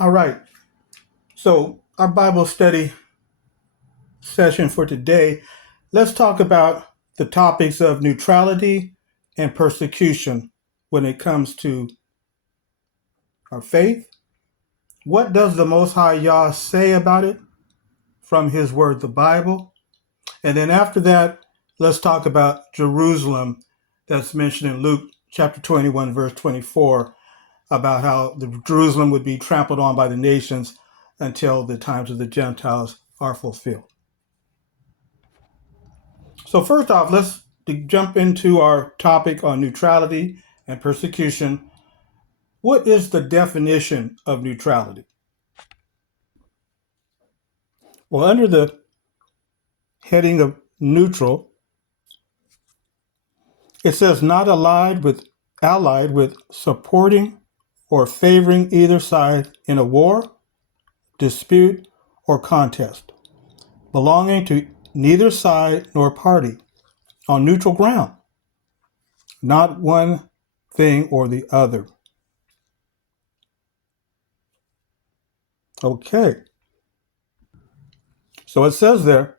All right. So, our Bible study session for today, let's talk about the topics of neutrality and persecution when it comes to our faith. What does the Most High Yah say about it from His Word, the Bible? And then after that, let's talk about Jerusalem that's mentioned in Luke chapter 21, verse 24, about how the Jerusalem would be trampled on by the nations until the times of the Gentiles are fulfilled. So first off, let's jump into our topic on neutrality and persecution. What is the definition of neutrality? Well, under the heading of neutral, it says not allied with supporting or favoring either side in a war, dispute, or contest, belonging to neither side nor party, on neutral ground, not one thing or the other. Okay. So it says there,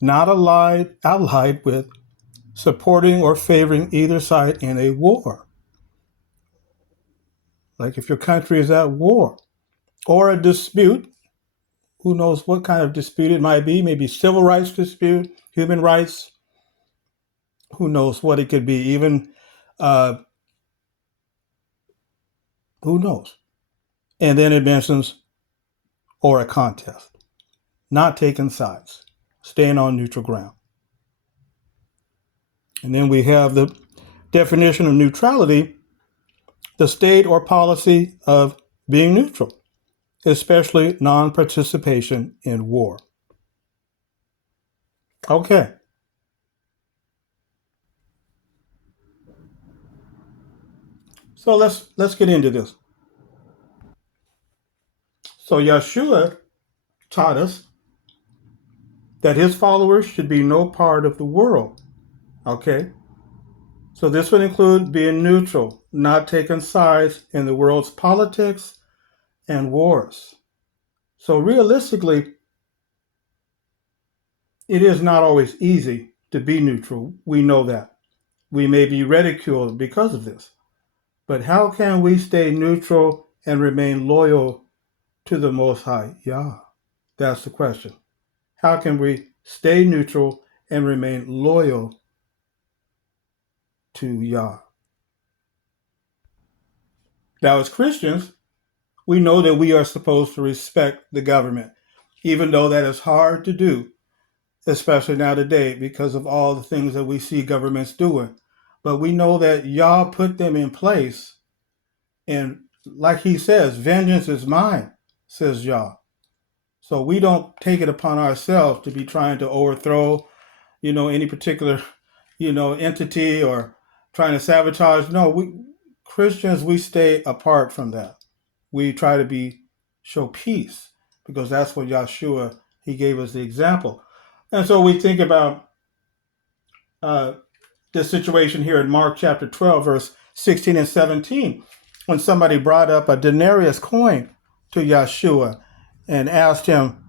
not allied with supporting or favoring either side in a war. Like if your country is at war or a dispute, who knows what kind of dispute it might be, maybe civil rights dispute, human rights, who knows what it could be, even who knows. And then it mentions or a contest, not taking sides, staying on neutral ground. And then we have the definition of neutrality, the state or policy of being neutral, especially non-participation in war. Okay. So let's get into this. So Yeshua taught us that his followers should be no part of the world. Okay? So this would include being neutral, not taking sides in the world's politics and wars. So realistically, it is not always easy to be neutral. We know that. We may be ridiculed because of this. But how can we stay neutral and remain loyal to the Most High Yah? That's the question. How can we stay neutral and remain loyal to Yah? Now, as Christians, we know that we are supposed to respect the government, even though that is hard to do, especially now today because of all the things that we see governments doing. But we know that Yah put them in place. And like he says, vengeance is mine, says Yah. So we don't take it upon ourselves to be trying to overthrow, any particular, entity or trying to sabotage. No, we Christians, we stay apart from that. We try to show peace because that's what Yeshua, he gave us the example. And so we think about this situation here in Mark chapter 12, verse 16 and 17, when somebody brought up a denarius coin to Yeshua and asked him,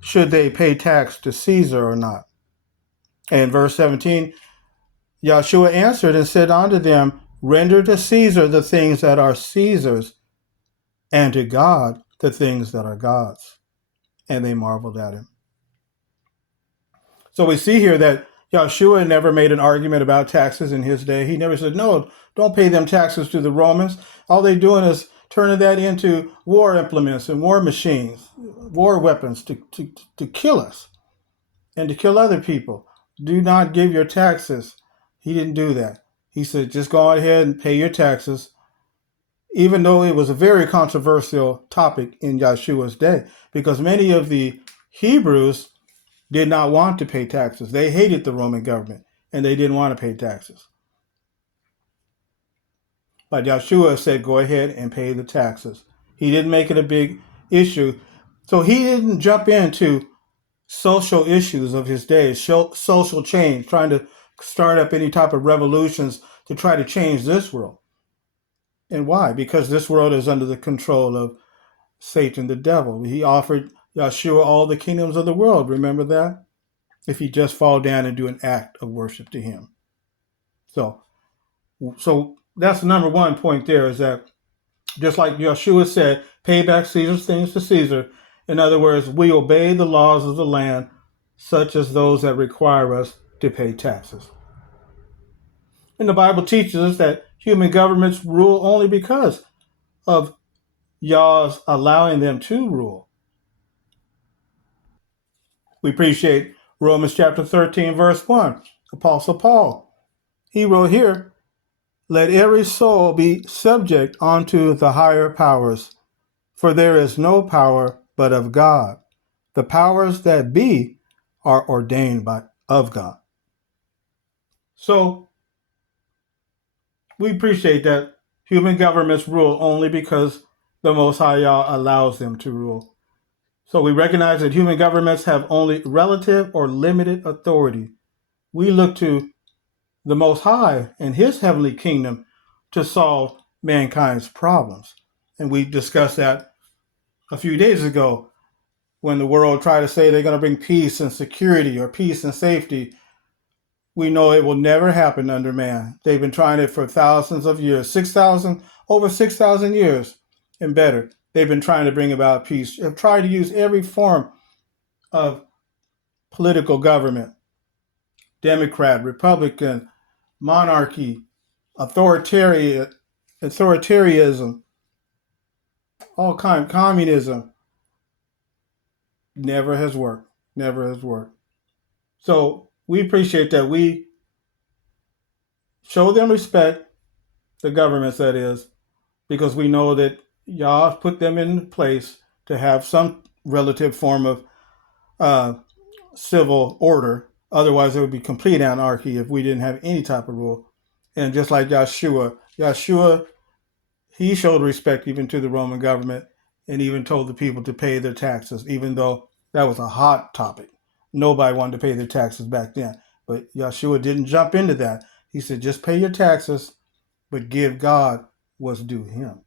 should they pay tax to Caesar or not? And verse 17, Yeshua answered and said unto them, render to Caesar the things that are Caesar's, and to God the things that are God's. And they marveled at him. So we see here that Yeshua never made an argument about taxes in his day. He never said, no, don't pay them taxes to the Romans. All they're doing is turning that into war implements and war machines, war weapons to kill us and to kill other people. Do not give your taxes. He didn't do that. He said, just go ahead and pay your taxes, even though it was a very controversial topic in Yeshua's day, because many of the Hebrews did not want to pay taxes. They hated the Roman government, and they didn't want to pay taxes. But Yeshua said, go ahead and pay the taxes. He didn't make it a big issue. So he didn't jump into social issues of his day, social change, trying to start up any type of revolutions to try to change this world. And why? Because this world is under the control of Satan, the devil. He offered Yeshua all the kingdoms of the world. Remember that? If he just fall down and do an act of worship to him. So that's the number one point there, is that just like Yeshua said, pay back Caesar's things to Caesar. In other words, we obey the laws of the land, such as those that require us to pay taxes. And the Bible teaches us that human governments rule only because of Yah's allowing them to rule. We appreciate Romans chapter 13, verse 1. Apostle Paul, he wrote here, let every soul be subject unto the higher powers, for there is no power but of God. The powers that be are ordained of God. So we appreciate that human governments rule only because the Most High Yah allows them to rule. So we recognize that human governments have only relative or limited authority. We look to the Most High and his heavenly kingdom to solve mankind's problems. And we discussed that a few days ago when the world tried to say they're going to bring peace and security or peace and safety. We know it will never happen under man. They've been trying it for thousands of years, over 6,000 years and better. They've been trying to bring about peace. They've tried to use every form of political government, Democrat, Republican, monarchy, authoritarianism, all kind, communism. Never has worked. So we appreciate that we show them respect, the governments that is, because we know that Yah put them in place to have some relative form of civil order. Otherwise, it would be complete anarchy if we didn't have any type of rule. And just like Yeshua, he showed respect even to the Roman government and even told the people to pay their taxes, even though that was a hot topic. Nobody wanted to pay their taxes back then. But Yeshua didn't jump into that. He said, just pay your taxes, but give God what's due him.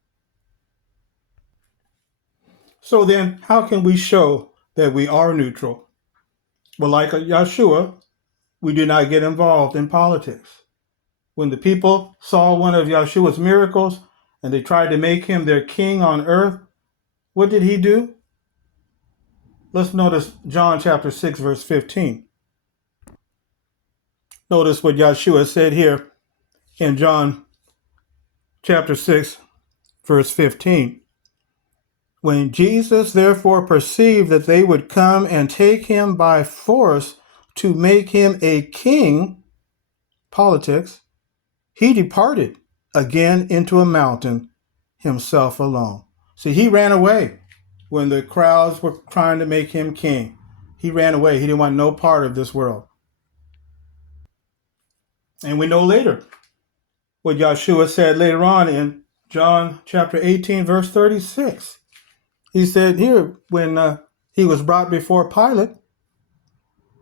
So then, how can we show that we are neutral? Well, like Yeshua, we do not get involved in politics. When the people saw one of Yeshua's miracles and they tried to make him their king on earth, what did he do? Let's notice John chapter 6, verse 15. Notice what Yeshua said here in John chapter 6, verse 15. When Jesus therefore perceived that they would come and take him by force to make him a king, politics, he departed again into a mountain, himself alone. See, he ran away when the crowds were trying to make him king. He ran away. He didn't want no part of this world. And we know later what Yeshua said later on in John chapter 18, verse 36. He said here, when he was brought before Pilate,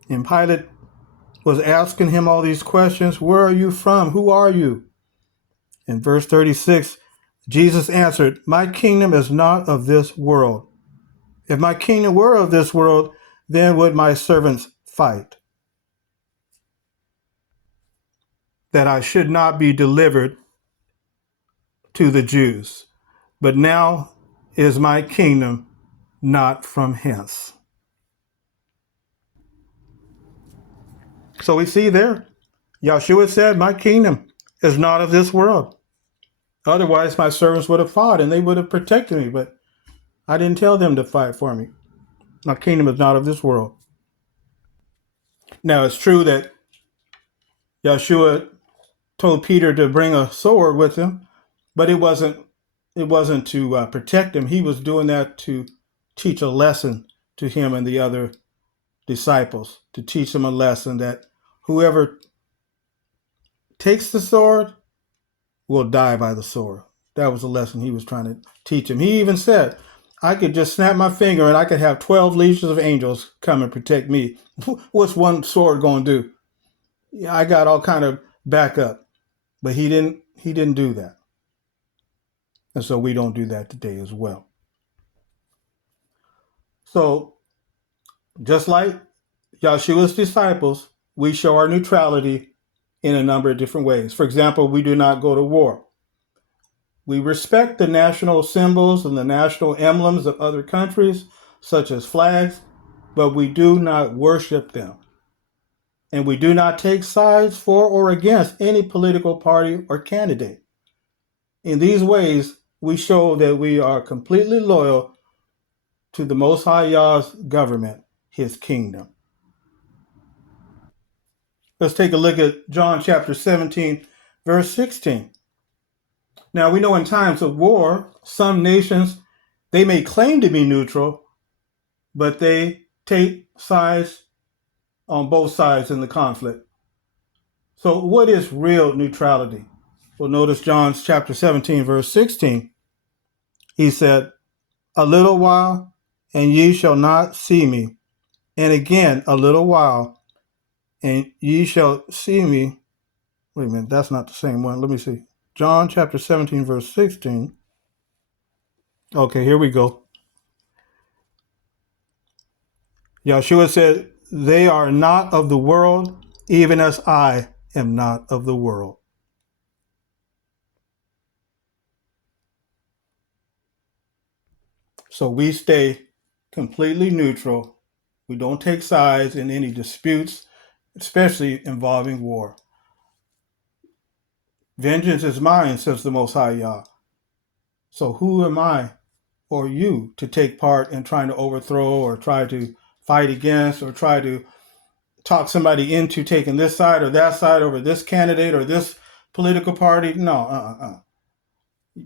and Pilate was asking him all these questions, where are you from? Who are you? In verse 36, Jesus answered, my kingdom is not of this world. If my kingdom were of this world, then would my servants fight, that I should not be delivered to the Jews. But now is my kingdom not from hence. So we see there, Yeshua said, my kingdom is not of this world. Otherwise, my servants would have fought and they would have protected me, but I didn't tell them to fight for me. My kingdom is not of this world. Now, it's true that Yeshua told Peter to bring a sword with him, but it wasn't to protect him. He was doing that to teach a lesson to him and the other disciples, to teach them a lesson that whoever takes the sword will die by the sword. That was the lesson he was trying to teach him. He even said, I could just snap my finger and I could have 12 legions of angels come and protect me. What's one sword going to do? Yeah, I got all kind of backup, but he didn't do that. And so we don't do that today as well. So just like Yahshua's disciples, we show our neutrality in a number of different ways. For example, we do not go to war. We respect the national symbols and the national emblems of other countries, such as flags, but we do not worship them. And we do not take sides for or against any political party or candidate. In these ways, we show that we are completely loyal to the Most High Yah's government, his kingdom. Let's take a look at John chapter 17, verse 16. Now, we know in times of war, some nations, they may claim to be neutral, but they take sides on both sides in the conflict. So what is real neutrality? Well, notice John's chapter 17, verse 16. He said, "A little while, and ye shall not see me. And again, a little while, and ye shall see me." Wait a minute, that's not the same one. Let me see. John chapter 17, verse 16. Okay, here we go. Yahshua said, "They are not of the world, even as I am not of the world." So we stay completely neutral. We don't take sides in any disputes, especially involving war. Vengeance is mine, says the Most High Yah. So who am I or you to take part in trying to overthrow or try to fight against or try to talk somebody into taking this side or that side over this candidate or this political party? No,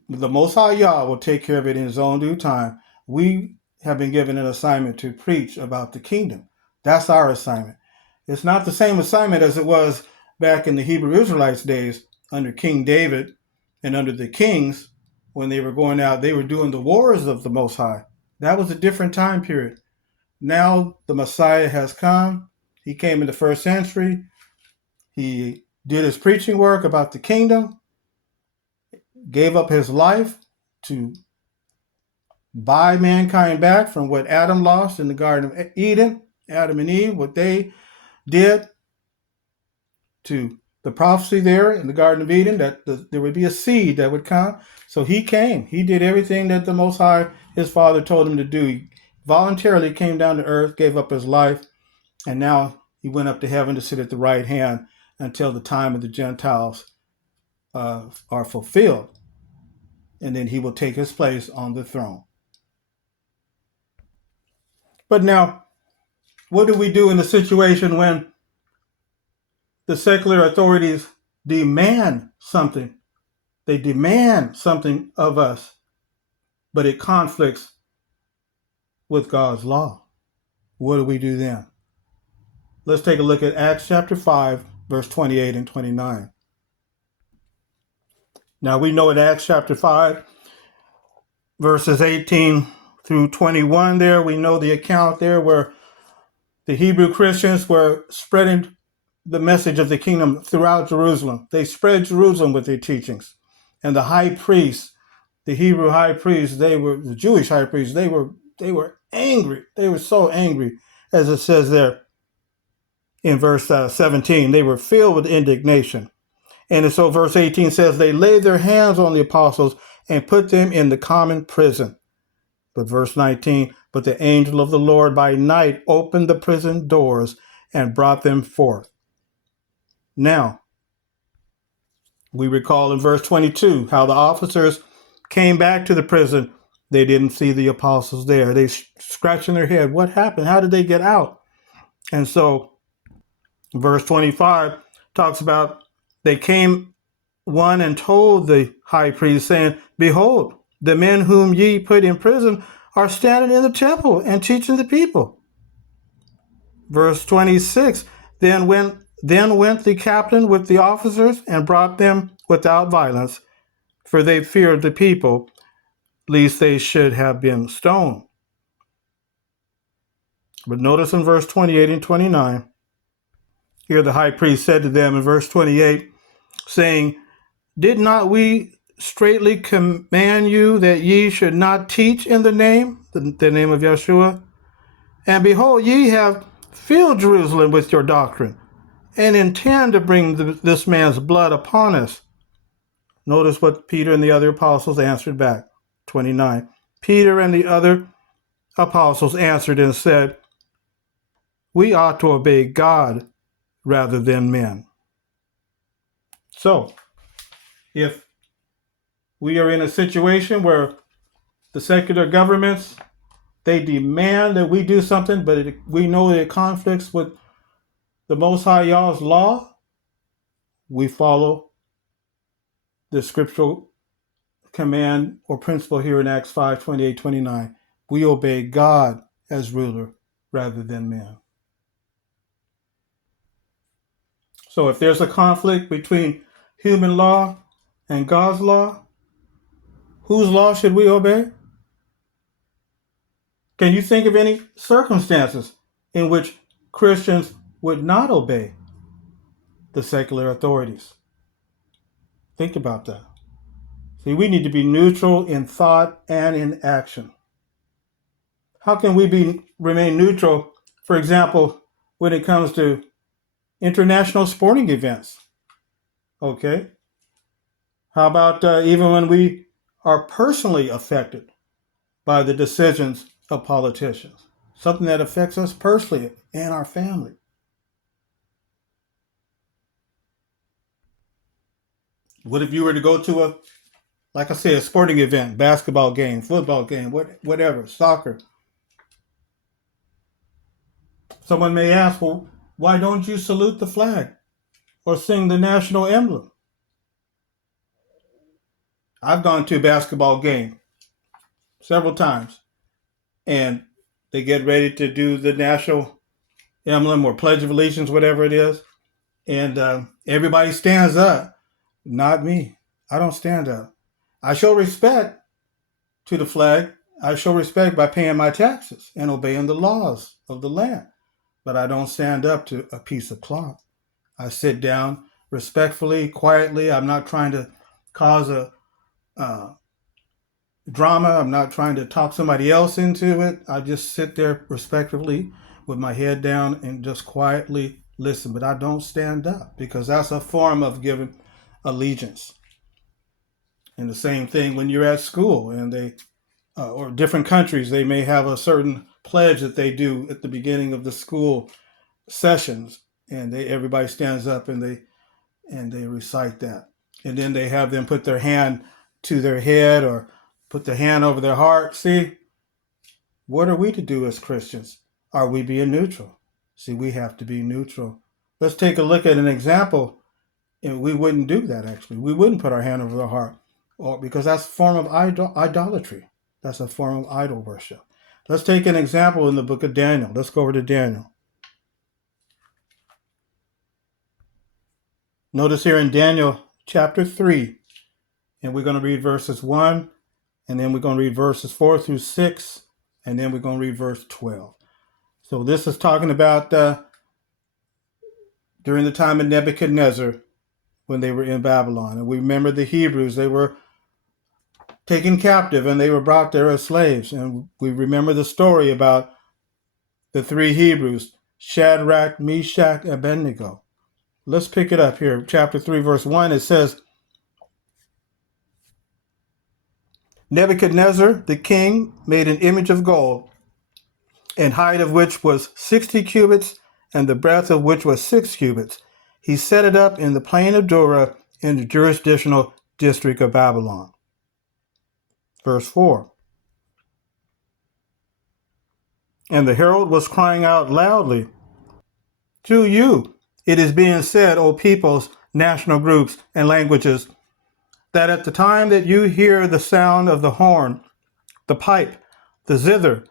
The Most High Yah will take care of it in his own due time. We have been given an assignment to preach about the kingdom. That's our assignment. It's not the same assignment as it was back in the Hebrew Israelites' days under King David and under the kings when they were going out. They were doing the wars of the Most High. That was a different time period. Now the Messiah has come. He came in the first century. He did his preaching work about the kingdom, gave up his life to buy mankind back from what Adam lost in the Garden of Eden, Adam and Eve, what they did to the prophecy there in the Garden of Eden, that there would be a seed that would come. So he came. He did everything that the Most High, his Father, told him to do. He voluntarily came down to earth, gave up his life, and now he went up to heaven to sit at the right hand until the time of the Gentiles are fulfilled. And then he will take his place on the throne. But now, what do we do in the situation when the secular authorities demand something? They demand something of us, but it conflicts with God's law. What do we do then? Let's take a look at Acts chapter 5, verse 28 and 29. Now we know in Acts chapter 5, verses 18 through 21 there, we know the account there where the Hebrew Christians were spreading the message of the kingdom throughout Jerusalem. They spread Jerusalem with their teachings. And the high priests, the Hebrew high priests, the Jewish high priests, they were angry. They were so angry, as it says there in verse 17. They were filled with indignation. And so verse 18 says, they laid their hands on the apostles and put them in the common prison. But verse 19, but the angel of the Lord by night opened the prison doors and brought them forth. Now, we recall in verse 22 how the officers came back to the prison. They didn't see the apostles there. They scratching their head. What happened? How did they get out? And so verse 25 talks about they came one and told the high priest, saying, behold, the men whom ye put in prison are standing in the temple and teaching the people. Verse 26, then went the captain with the officers and brought them without violence, for they feared the people, lest they should have been stoned. But notice in verse 28 and 29, here the high priest said to them in verse 28, saying, did not we straitly command you that ye should not teach in the name of Yeshua? And behold, ye have filled Jerusalem with your doctrine, and intend to bring this man's blood upon us. Notice what Peter and the other apostles answered back. 29. Peter and the other apostles answered and said, we ought to obey God rather than men. So, if we are in a situation where the secular governments, they demand that we do something, but we know that it conflicts with the Most High Yah's law, we follow the scriptural command or principle here in Acts 5, 28, 29. We obey God as ruler rather than men. So if there's a conflict between human law and God's law, whose law should we obey? Can you think of any circumstances in which Christians would not obey the secular authorities? Think about that. See, we need to be neutral in thought and in action. How can we remain neutral, for example, when it comes to international sporting events? Okay. How about even when we are personally affected by the decisions of politicians? Something that affects us personally and our family. What if you were to go to like I say, a sporting event, basketball game, football game, whatever, soccer? Someone may ask, well, why don't you salute the flag or sing the national emblem? I've gone to a basketball game several times, and they get ready to do the national emblem or Pledge of Allegiance, whatever it is, and everybody stands up. Not me. I don't stand up. I show respect to the flag. I show respect by paying my taxes and obeying the laws of the land. But I don't stand up to a piece of cloth. I sit down respectfully, quietly. I'm not trying to cause a drama. I'm not trying to talk somebody else into it. I just sit there respectfully with my head down and just quietly listen. But I don't stand up because that's a form of giving allegiance. And the same thing when you're at school and they, or different countries, they may have a certain pledge that they do at the beginning of the school sessions, and everybody stands up and they recite that, and then they have them put their hand to their head or put their hand over their heart. See, what are we to do as Christians? Are we being neutral? See, we have to be neutral. Let's take a look at an example, and we wouldn't do that. Actually, we wouldn't put our hand over the heart, or because that's a form of idolatry. That's a form of idol worship. Let's take an example in the book of Daniel. Let's go over to Daniel. Notice here in Daniel chapter 3, and we're going to read verses 1, and then we're going to read verses 4 through 6, and then we're going to read verse 12. So this is talking about during the time of Nebuchadnezzar when they were in Babylon. And we remember the Hebrews, they were taken captive and they were brought there as slaves. And we remember the story about the three Hebrews, Shadrach, Meshach, and Abednego. Let's pick it up here. Chapter 3, verse 1, it says, Nebuchadnezzar, the king, made an image of gold, and height of which was 60 cubits, and the breadth of which was 6 cubits. He set it up in the plain of Dura in the jurisdictional district of Babylon. Verse 4. And the herald was crying out loudly, to you it is being said, O peoples, national groups, and languages, that at the time that you hear the sound of the horn, the pipe, the zither,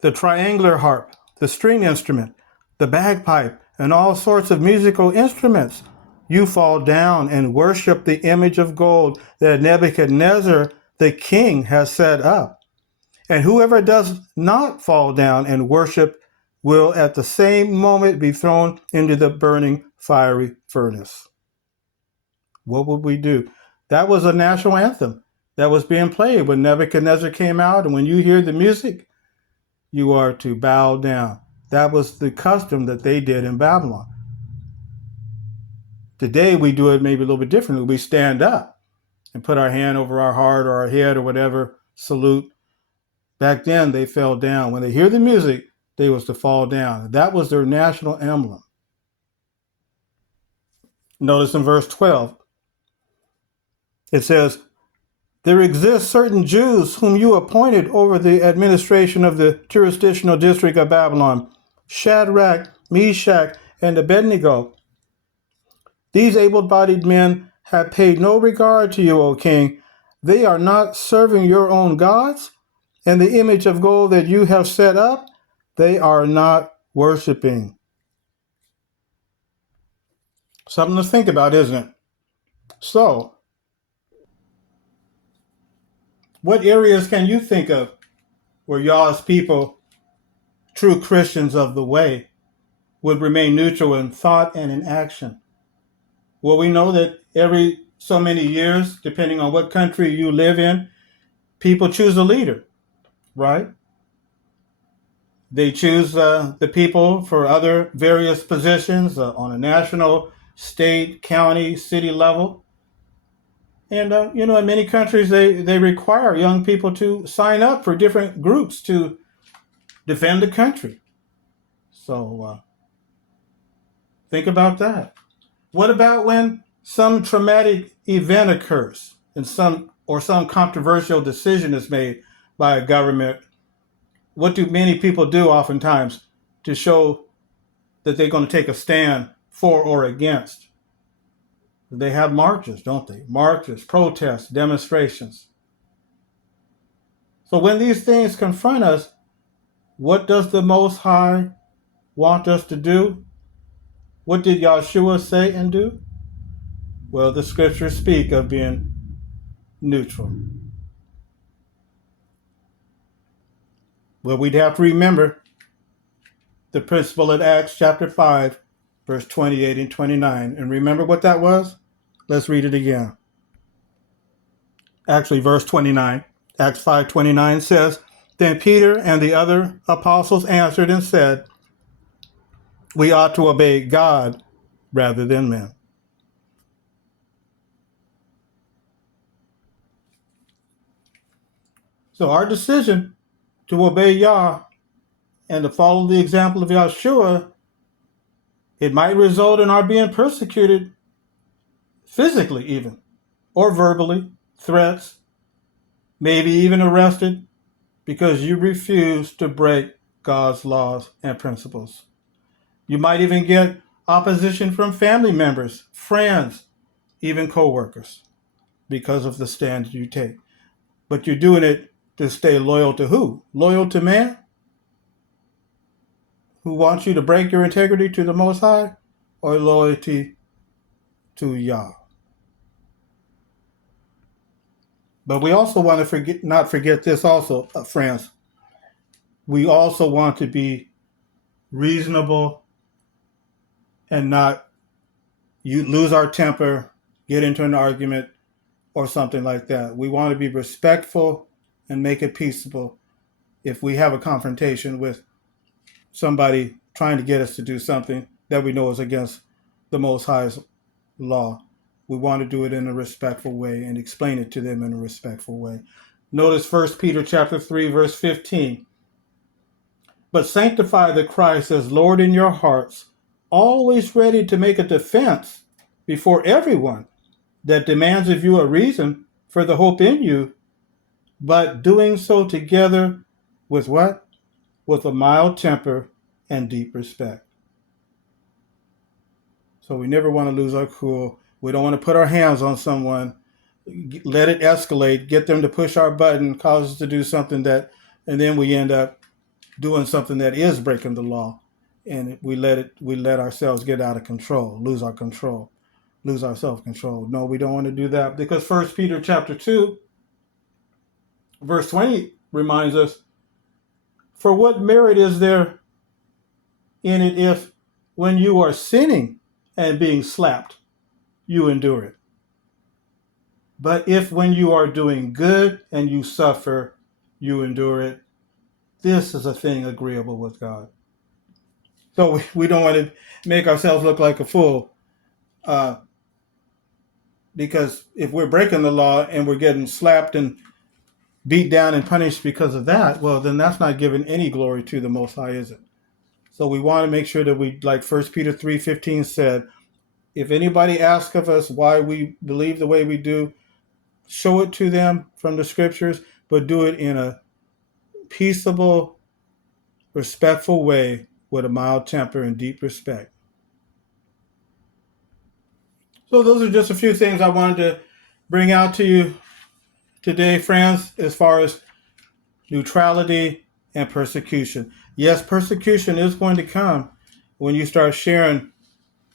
the triangular harp, the string instrument, the bagpipe, and all sorts of musical instruments, you fall down and worship the image of gold that Nebuchadnezzar the king has set up. And whoever does not fall down and worship will at the same moment be thrown into the burning fiery furnace. What would we do? That was a national anthem that was being played when Nebuchadnezzar came out. And when you hear the music, you are to bow down. That was the custom that they did in Babylon. Today, we do it maybe a little bit differently. We stand up and put our hand over our heart or our head or whatever, salute. Back then, they fell down. When they hear the music, they was to fall down. That was their national emblem. Notice in verse 12, it says, there exist certain Jews whom you appointed over the administration of the jurisdictional district of Babylon, Shadrach, Meshach, and Abednego. These able-bodied men have paid no regard to you, O king. They are not serving your own gods, and the image of gold that you have set up, they are not worshiping. Something to think about, isn't it? So, what areas can you think of where y'all's people, true Christians of the way, would remain neutral in thought and in action? Well, we know that every so many years, depending on what country you live in, people choose a leader, right? They choose the people for other various positions on a national, state, county, city level. And, in many countries, they require young people to sign up for different groups to defend the country. So think about that. What about when some traumatic event occurs and some controversial decision is made by a government? What do many people do oftentimes to show that they're going to take a stand for or against? They have marches, don't they? Marches, protests, demonstrations. So when these things confront us, what does the Most High want us to do? What did Yahshua say and do? Well, the scriptures speak of being neutral. Well, we'd have to remember the principle in Acts chapter 5, verse 28 and 29. And remember what that was? Let's read it again. Actually, verse 29. Acts 5:29 says, then Peter and the other apostles answered and said, we ought to obey God rather than men. So our decision to obey Yah and to follow the example of Yahshua, it might result in our being persecuted physically even, or verbally, threats, maybe even arrested because you refuse to break God's laws and principles. You might even get opposition from family members, friends, even co-workers because of the stand you take. But you're doing it to stay loyal to who? Loyal to man? Who wants you to break your integrity to the Most High? Or loyalty to Yah? But we also want to not forget this also, friends. We also want to be reasonable and not lose our temper, get into an argument or something like that. We want to be respectful and make it peaceable if we have a confrontation with somebody trying to get us to do something that we know is against the Most High's law. We want to do it in a respectful way and explain it to them in a respectful way. Notice 1 Peter chapter 3, verse 15. But sanctify the Christ as Lord in your hearts, always ready to make a defense before everyone that demands of you a reason for the hope in you, but doing so together with what? With a mild temper and deep respect. So we never want to lose our cool. We don't want to put our hands on someone, let it escalate, get them to push our button, cause us to do something and then we end up doing something that is breaking the law. And we let ourselves get out of control, lose our self-control. No, we don't want to do that, because 1 Peter chapter 2, verse 20 reminds us, for what merit is there in it if when you are sinning and being slapped, you endure it? But if when you are doing good and you suffer, you endure it, this is a thing agreeable with God. So we don't want to make ourselves look like a fool, because if we're breaking the law and we're getting slapped and beat down and punished because of that, well, then that's not giving any glory to the Most High, is it? So we want to make sure that we, like 1 Peter 3:15 said, if anybody asks of us why we believe the way we do, show it to them from the scriptures, but do it in a peaceable, respectful way with a mild temper and deep respect. So those are just a few things I wanted to bring out to you today, friends, as far as neutrality and persecution. Yes, persecution is going to come when you start sharing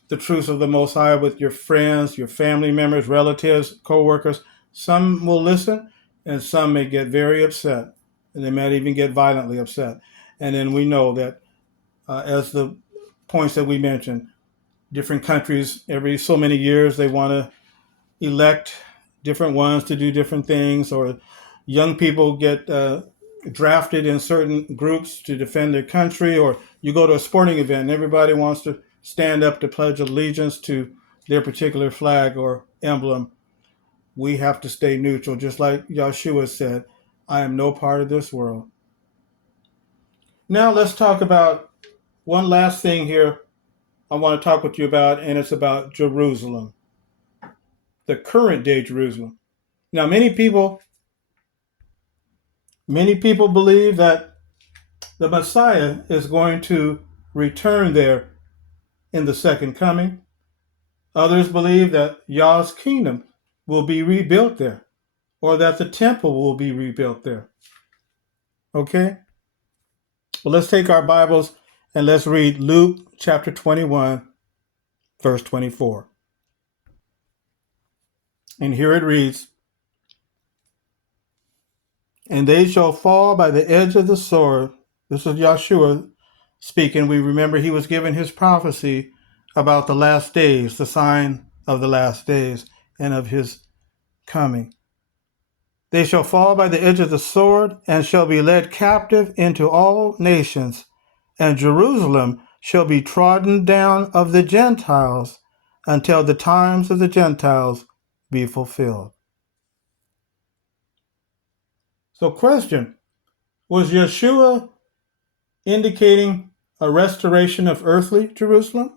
the truth of the Most High with your friends, your family members, relatives, co-workers. Some will listen, and some may get very upset, and they might even get violently upset. And then we know that, as the points that we mentioned, different countries, every so many years, they want to elect different ones to do different things, or young people get drafted in certain groups to defend their country, or you go to a sporting event and everybody wants to stand up to pledge allegiance to their particular flag or emblem. We have to stay neutral, just like Yeshua said, I am no part of this world. Now let's talk about one last thing here I want to talk with you about, and it's about Jerusalem, the current day Jerusalem. Now, many people believe that the Messiah is going to return there in the second coming. Others believe that Yah's kingdom will be rebuilt there, or that the temple will be rebuilt there. Okay? Well, let's take our Bibles and let's read Luke chapter 21, verse 24. And here it reads, and they shall fall by the edge of the sword. This is Yeshua speaking. We remember he was given his prophecy about the last days, the sign of the last days and of his coming. They shall fall by the edge of the sword and shall be led captive into all nations, and Jerusalem shall be trodden down of the Gentiles until the times of the Gentiles be fulfilled. So question, was Yeshua indicating a restoration of earthly Jerusalem?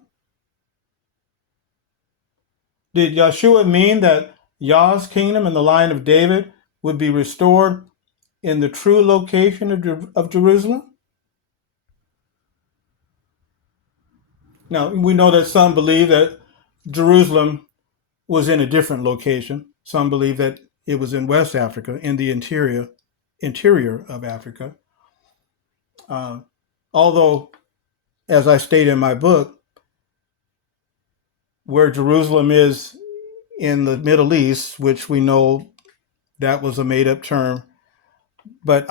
Did Yeshua mean that Yah's kingdom and the line of David would be restored in the true location of Jerusalem? Now, we know that some believe that Jerusalem was in a different location. Some believe that it was in West Africa, in the interior of Africa. Although, as I state in my book, where Jerusalem is in the Middle East, which we know that was a made-up term, but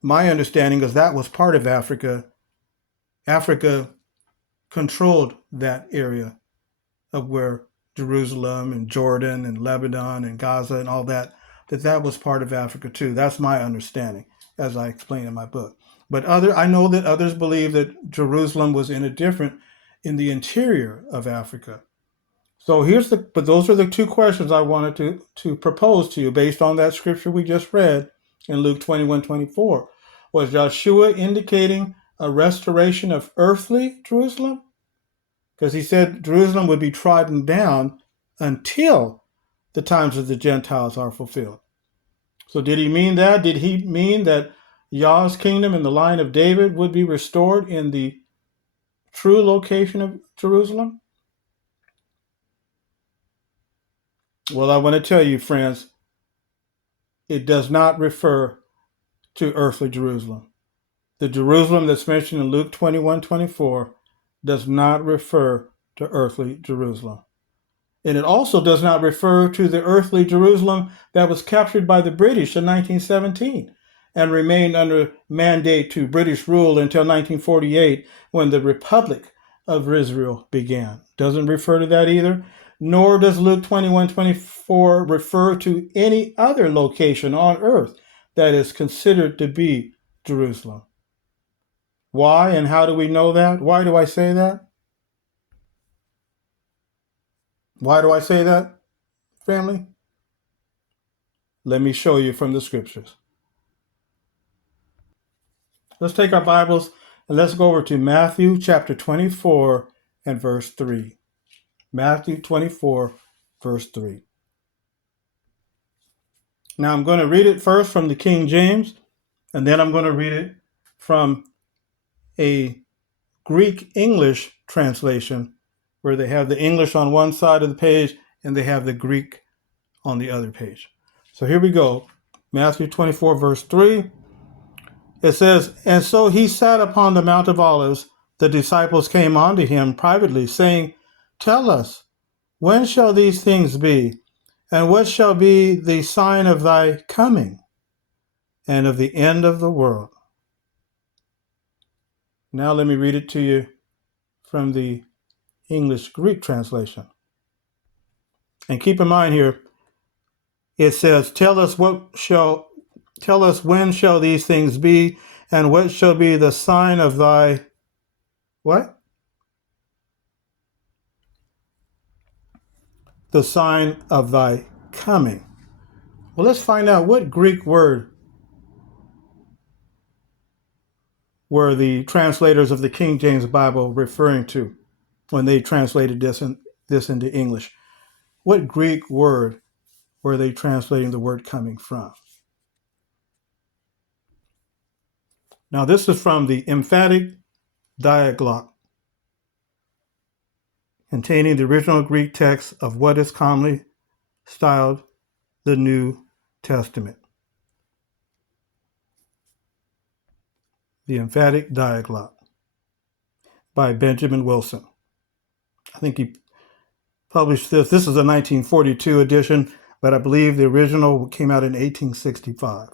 my understanding is that was part of Africa. Africa controlled that area of where Jerusalem and Jordan and Lebanon and Gaza and all that was part of Africa too. That's my understanding, as I explain in my book. But I know that others believe that Jerusalem was in the interior of Africa. So but those are the two questions I wanted to propose to you based on that scripture we just read in Luke 21:24. Was Yeshua indicating a restoration of earthly Jerusalem? Because he said Jerusalem would be trodden down until the times of the Gentiles are fulfilled. So did he mean that? Did he mean that Yah's kingdom and the line of David would be restored in the true location of Jerusalem? Well, I want to tell you, friends, it does not refer to earthly Jerusalem. The Jerusalem that's mentioned in Luke 21:24 does not refer to earthly Jerusalem. And it also does not refer to the earthly Jerusalem that was captured by the British in 1917 and remained under mandate to British rule until 1948, when the Republic of Israel began. Doesn't refer to that either. nor does Luke 21:24 refer to any other location on earth that is considered to be Jerusalem. Why and how do we know that? Why do I say that? Why do I say that, family? Let me show you from the scriptures. Let's take our Bibles and let's go over to Matthew chapter 24 and verse 3. Matthew 24, verse 3. Now I'm going to read it first from the King James, and then I'm going to read it from a Greek English translation where they have the English on one side of the page and they have the Greek on the other page. So here we go. Matthew 24, verse 3. It says, "And so he sat upon the Mount of Olives. The disciples came unto him privately, saying, Tell us, when shall these things be? And what shall be the sign of thy coming and of the end of the world?" Now let me read it to you from the English Greek translation. And keep in mind here, it says, Tell us when shall these things be, and what shall be the sign of thy what? The sign of thy coming. Well, let's find out what Greek word were the translators of the King James Bible referring to when they translated this into English. What Greek word were they translating the word coming from? Now, this is from the emphatic diaglott, containing the original Greek text of what is commonly styled the New Testament. The emphatic diaglott by Benjamin Wilson. I think he published this. This is a 1942 edition, but I believe the original came out in 1865.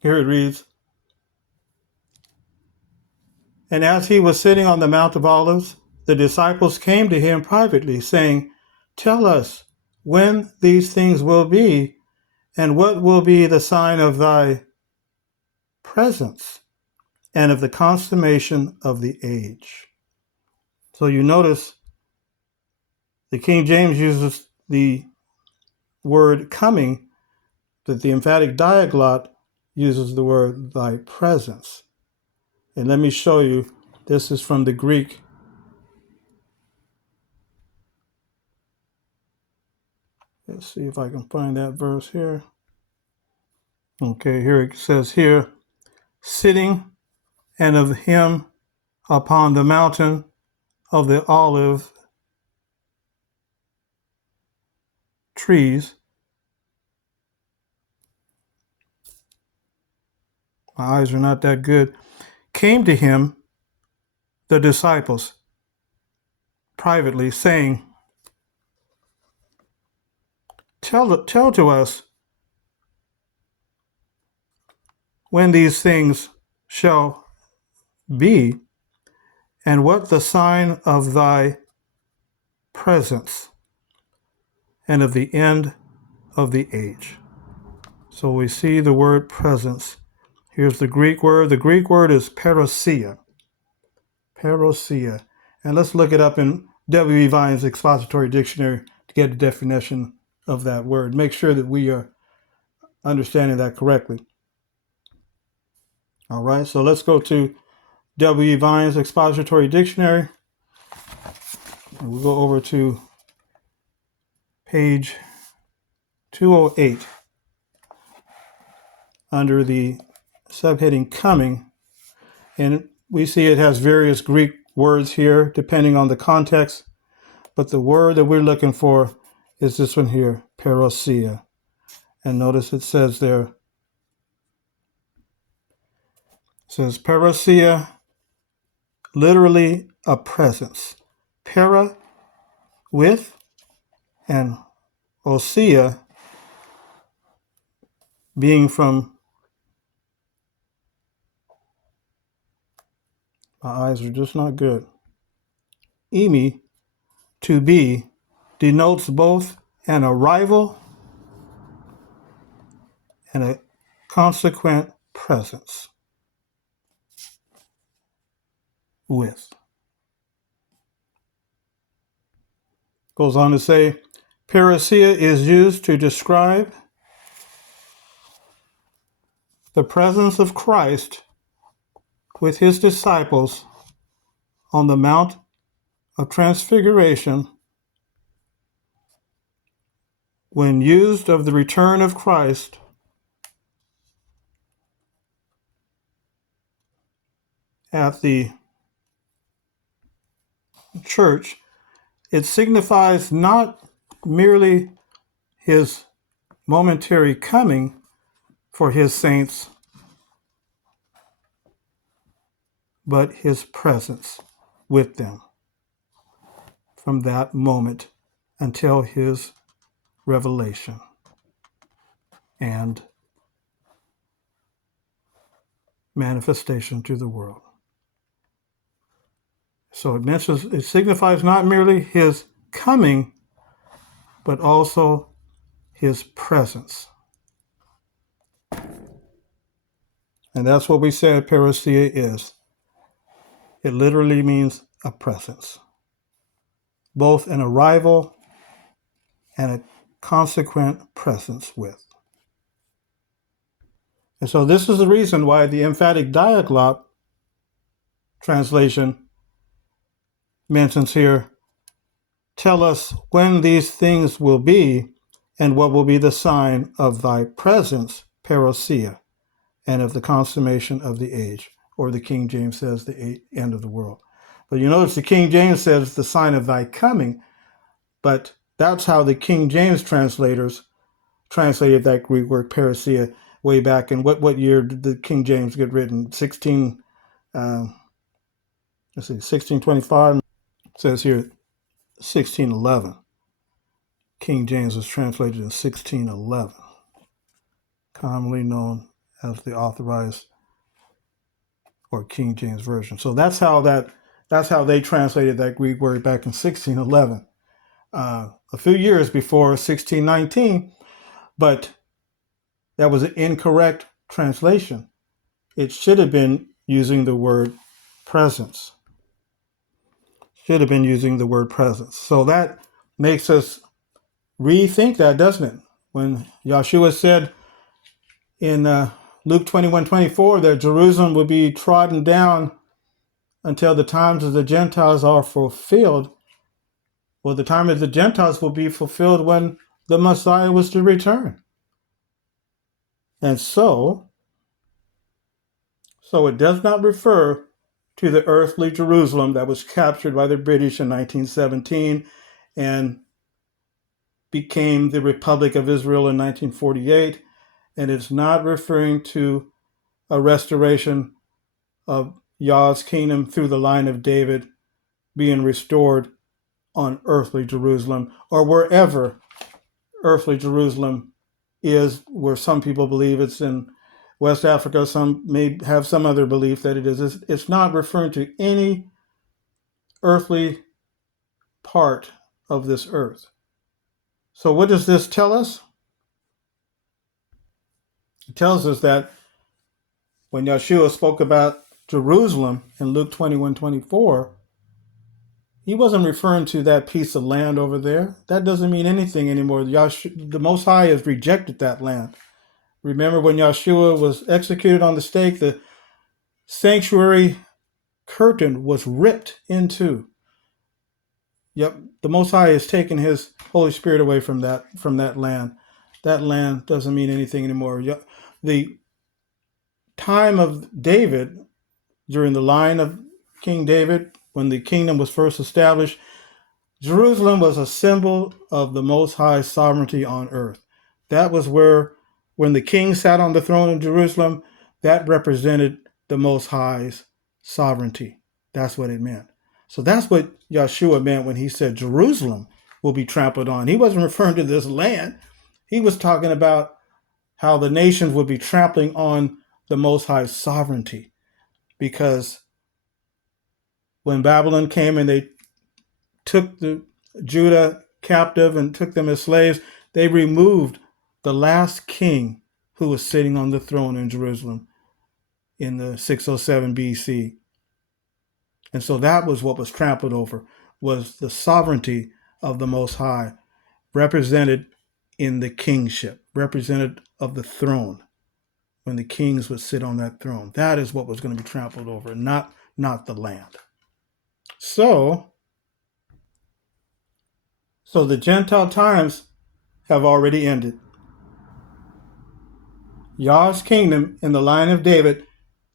Here it reads, "And as he was sitting on the Mount of Olives, the disciples came to him privately, saying, Tell us when these things will be, and what will be the sign of thy presence and of the consummation of the age." So you notice the King James uses the word coming, but the emphatic diaglott uses the word thy presence. And let me show you, this is from the Greek. Let's see if I can find that verse here. Okay, here it says here, sitting and of him upon the mountain of the olive trees. My eyes are not that good. Came to him the disciples privately, saying, Tell to us when these things shall be, and what the sign of thy presence and of the end of the age. So we see the word presence. Here's the Greek word. The Greek word is parousia. Parousia. And let's look it up in W.E. Vine's Expository Dictionary to get a definition of that word. Make sure that we are understanding that correctly. All right, so let's go to W.E. Vine's Expository Dictionary. And we'll go over to page 208 under the subheading coming. And we see it has various Greek words here depending on the context. But the word that we're looking for is this one here, parousia. And notice it says there, it says parousia, literally a presence. Para, with, and ousia, being from My eyes are just not good. Emi, to be, denotes both an arrival and a consequent presence with. Goes on to say, parousia is used to describe the presence of Christ with his disciples on the Mount of Transfiguration when used of the return of Christ at the church. It signifies not merely his momentary coming for his saints, but his presence with them from that moment until his revelation and manifestation to the world. So it signifies not merely his coming, but also his presence. And that's what we said parousia is. It literally means a presence, both an arrival and a consequent presence with. And so this is the reason why the emphatic diaglott translation mentions here, tell us when these things will be and what will be the sign of thy presence, parousia, and of the consummation of the age. Or the King James says the end of the world. But you notice the King James says the sign of thy coming, but that's how the King James translators translated that Greek word parousia way back in what year did the King James get written? 1625. It says here 1611. King James was translated in 1611, commonly known as the Authorized or King James Version. So that's how they translated that Greek word back in 1611, a few years before 1619, but that was an incorrect translation. It should have been using the word presence. So that makes us rethink that, doesn't it? When Yeshua said in Luke 21:24 that Jerusalem will be trodden down until the times of the Gentiles are fulfilled. Well, the time of the Gentiles will be fulfilled when the Messiah was to return. And so it does not refer to the earthly Jerusalem that was captured by the British in 1917 and became the Republic of Israel in 1948. And it's not referring to a restoration of Yah's kingdom through the line of David being restored on earthly Jerusalem or wherever earthly Jerusalem is, where some people believe it's in West Africa. Some may have some other belief that it is. It's not referring to any earthly part of this earth. So what does this tell us? It tells us that when Yeshua spoke about Jerusalem in Luke 21:24, he wasn't referring to that piece of land over there. That doesn't mean anything anymore. The Most High has rejected that land. Remember when Yeshua was executed on the stake, the sanctuary curtain was ripped in two. Yep, the Most High has taken his Holy Spirit away from that land. That land doesn't mean anything anymore. The time of David, during the line of King David, when the kingdom was first established, Jerusalem was a symbol of the Most High's sovereignty on earth. That was where, when the king sat on the throne in Jerusalem, that represented the Most High's sovereignty. That's what it meant. So that's what Yeshua meant when he said Jerusalem will be trampled on. He wasn't referring to this land. He was talking about how the nations would be trampling on the Most High's sovereignty, because When Babylon came and they took the Judah captive and took them as slaves, they removed the last king who was sitting on the throne in Jerusalem in the 607 BC. And so that was what was trampled over, was the sovereignty of the Most High, represented in the kingship, represented of the throne, when the kings would sit on that throne. That is what was going to be trampled over, not the land. So the Gentile times have already ended. Yah's kingdom in the line of David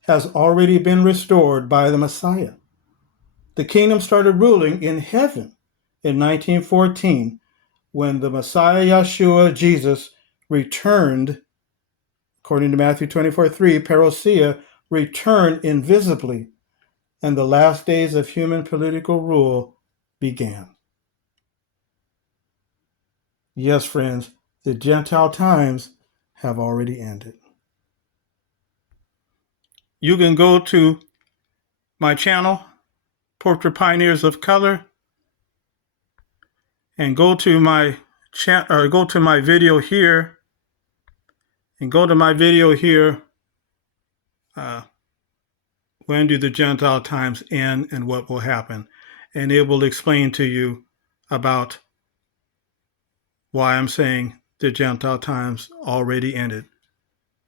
has already been restored by the Messiah. The kingdom started ruling in heaven in 1914 when the Messiah Yeshua, Jesus, returned, according to Matthew 24:3, parousia, returned invisibly, and the last days of human political rule began. Yes, friends, the Gentile times have already ended. You can go to my channel, Portrait Pioneers of Color, and go to my video here, when do the Gentile times end and what will happen? And it will explain to you about why I'm saying the Gentile times already ended,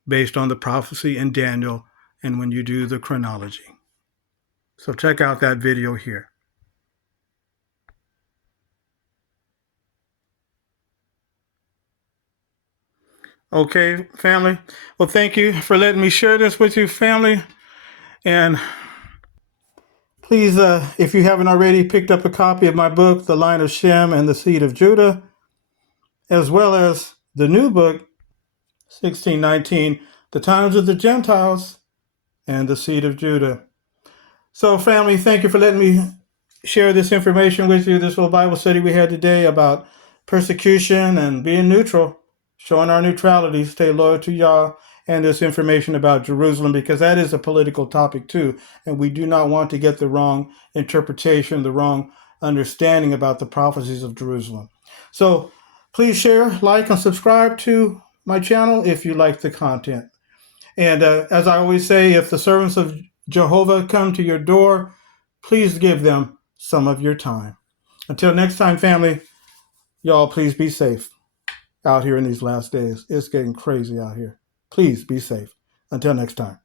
based on the prophecy in Daniel and when you do the chronology. So check out that video here. Okay, family. Well, thank you for letting me share this with you, family. And please, if you haven't already picked up a copy of my book, The Line of Shem and the Seed of Judah, as well as the new book, 1619, The Times of the Gentiles and the Seed of Judah. So, family, thank you for letting me share this information with you, this little Bible study we had today about persecution and being neutral, showing our neutrality, stay loyal to Yah, and this information about Jerusalem, because that is a political topic too, and we do not want to get the wrong interpretation, the wrong understanding about the prophecies of Jerusalem. So please share, like, and subscribe to my channel if you like the content. And as I always say, if the servants of Jehovah come to your door, please give them some of your time. Until next time, family, y'all please be safe out here in these last days. It's getting crazy out here. Please be safe. Until next time.